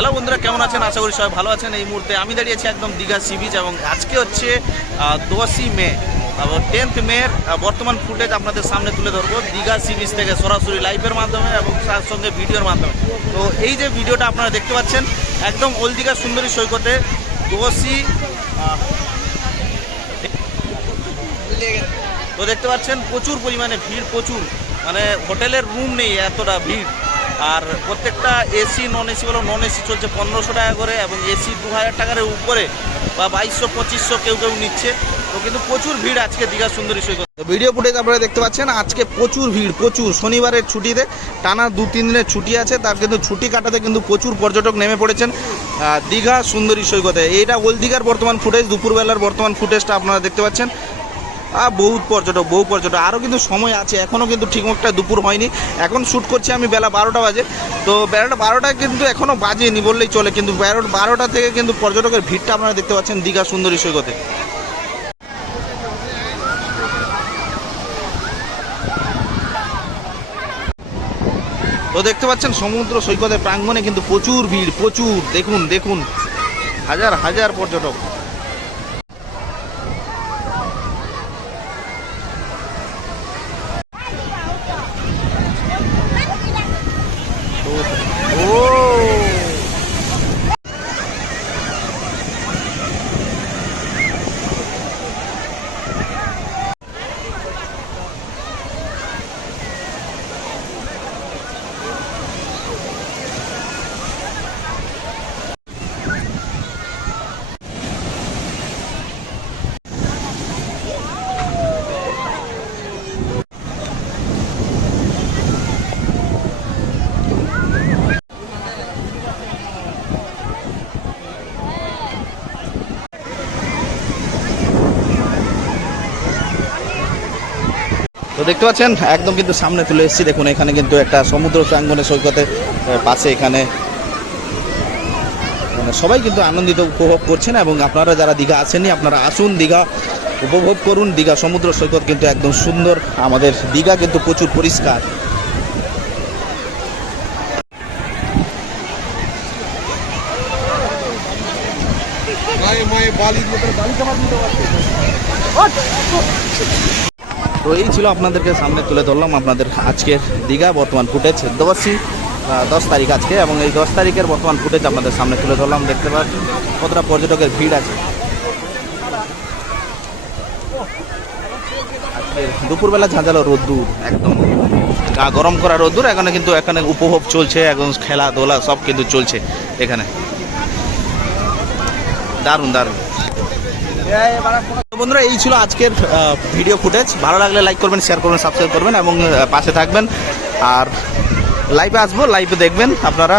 Hello বন্ধুরা, কেমন আছেন? আশা করি সবাই ভালো আছেন। এই মুহূর্তে আমি দাঁড়িয়েছি একদম দীঘা সি বিচ এবং আজকে হচ্ছে দশই মে টেন্থ মে বর্তমান ফুটেজ আপনাদের সামনে তুলে ধরবো দীঘা সি বিচ থেকে সরাসরি লাইভের মাধ্যমে এবং তার সঙ্গে ভিডিওর মাধ্যমে। তো এই যে ভিডিওটা আপনারা দেখতে পাচ্ছেন, একদম ওল দীঘা সুন্দরী সৈকতে দোষী তো দেখতে পাচ্ছেন প্রচুর পরিমাণে ভিড়, প্রচুর। মানে হোটেলের রুম নেই, এতটা ভিড়। আর প্রত্যেকটা এসি নন এসি বলো নন এসি চলছে পনেরোশো টাকা করে এবং এসি দু হাজার টাকার উপরে বা বাইশশো, পঁচিশশো কেউ কেউ নিচ্ছে। তো কিন্তু প্রচুর ভিড় আজকে দীঘা সুন্দরী সৈকত। ভিডিও ফুটেজ আপনারা দেখতে পাচ্ছেন, আজকে প্রচুর ভিড়, প্রচুর। শনিবারের ছুটিতে টানা দু, তিন দিনের ছুটি আছে, তার কিন্তু ছুটি কাটাতে কিন্তু প্রচুর পর্যটক নেমে পড়েছেন দীঘা সুন্দরী সৈকতে। এইটা ওল দীঘার বর্তমান ফুটেজ দুপুরবেলার বর্তমান ফুটেজটা আপনারা দেখতে পাচ্ছেন। বহুত পর্যটক বহু পর্যটক। আরও কিন্তু সময় আছে এখনও কিন্তু ঠিকমতো দুপুর হয়নি। এখন শ্যুট করছি আমি বেলা বারোটা বাজে। তো বেলাটা বারোটা কিন্তু এখনও বাজেনি বললেই চলে, কিন্তু বারো বারোটা থেকে কিন্তু পর্যটকের ভিড়টা আপনারা দেখতে পাচ্ছেন দীঘা সুন্দরী সৈকতে। তো দেখতে পাচ্ছেন সমুদ্র সৈকতের প্রাঙ্গণে কিন্তু প্রচুর ভিড়, প্রচুর। দেখুন দেখুন। হাজার হাজার পর্যটক। তো দেখতে পাচ্ছেন একদম কিন্তু সামনে তুলে এসেছি। দেখুন এখানে কিন্তু একটা সমুদ্র প্রাঙ্গণে সৈকতের আহ, পাশে এখানে মানে সবাই কিন্তু আনন্দিত উপভোগ করছেন এবং আপনারা যারা দীঘা আসেননি আপনারা আসুন দীঘা উপভোগ করুন। দীঘা সমুদ্র সৈকত কিন্তু একদম সুন্দর। আমাদের দীঘা কিন্তু প্রচুর পরিষ্কার। তো এই ছিল আপনাদেরকে সামনে তুলে ধরলাম আপনাদের আজকের দীঘা বর্তমান ফুটেজ দশই দশ তারিখ আজকে এবং এই দশ তারিখের বর্তমান ফুটেজ আপনাদের সামনে তুলে ধরলাম। দেখতে পাচ্ছেন কতটা পর্যটকের ভিড় আছে। দুপুরবেলা ঝাঁঝালো রোদ্দুর, একদম গা গরম করা রোদ্দুর। এখানে কিন্তু এখানে উপভোগ চলছে এখন খেলাধুলা সব কিন্তু চলছে এখানে। দারুণ দারুণ। বন্ধুরা, এই ছিল আজকের ভিডিও ফুটেজ ভালো লাগলে লাইক করবেন শেয়ার করবেন সাবস্ক্রাইব করবেন এবং পাশে থাকবেন। আর লাইভে আসব লাইভে দেখবেন আপনারা।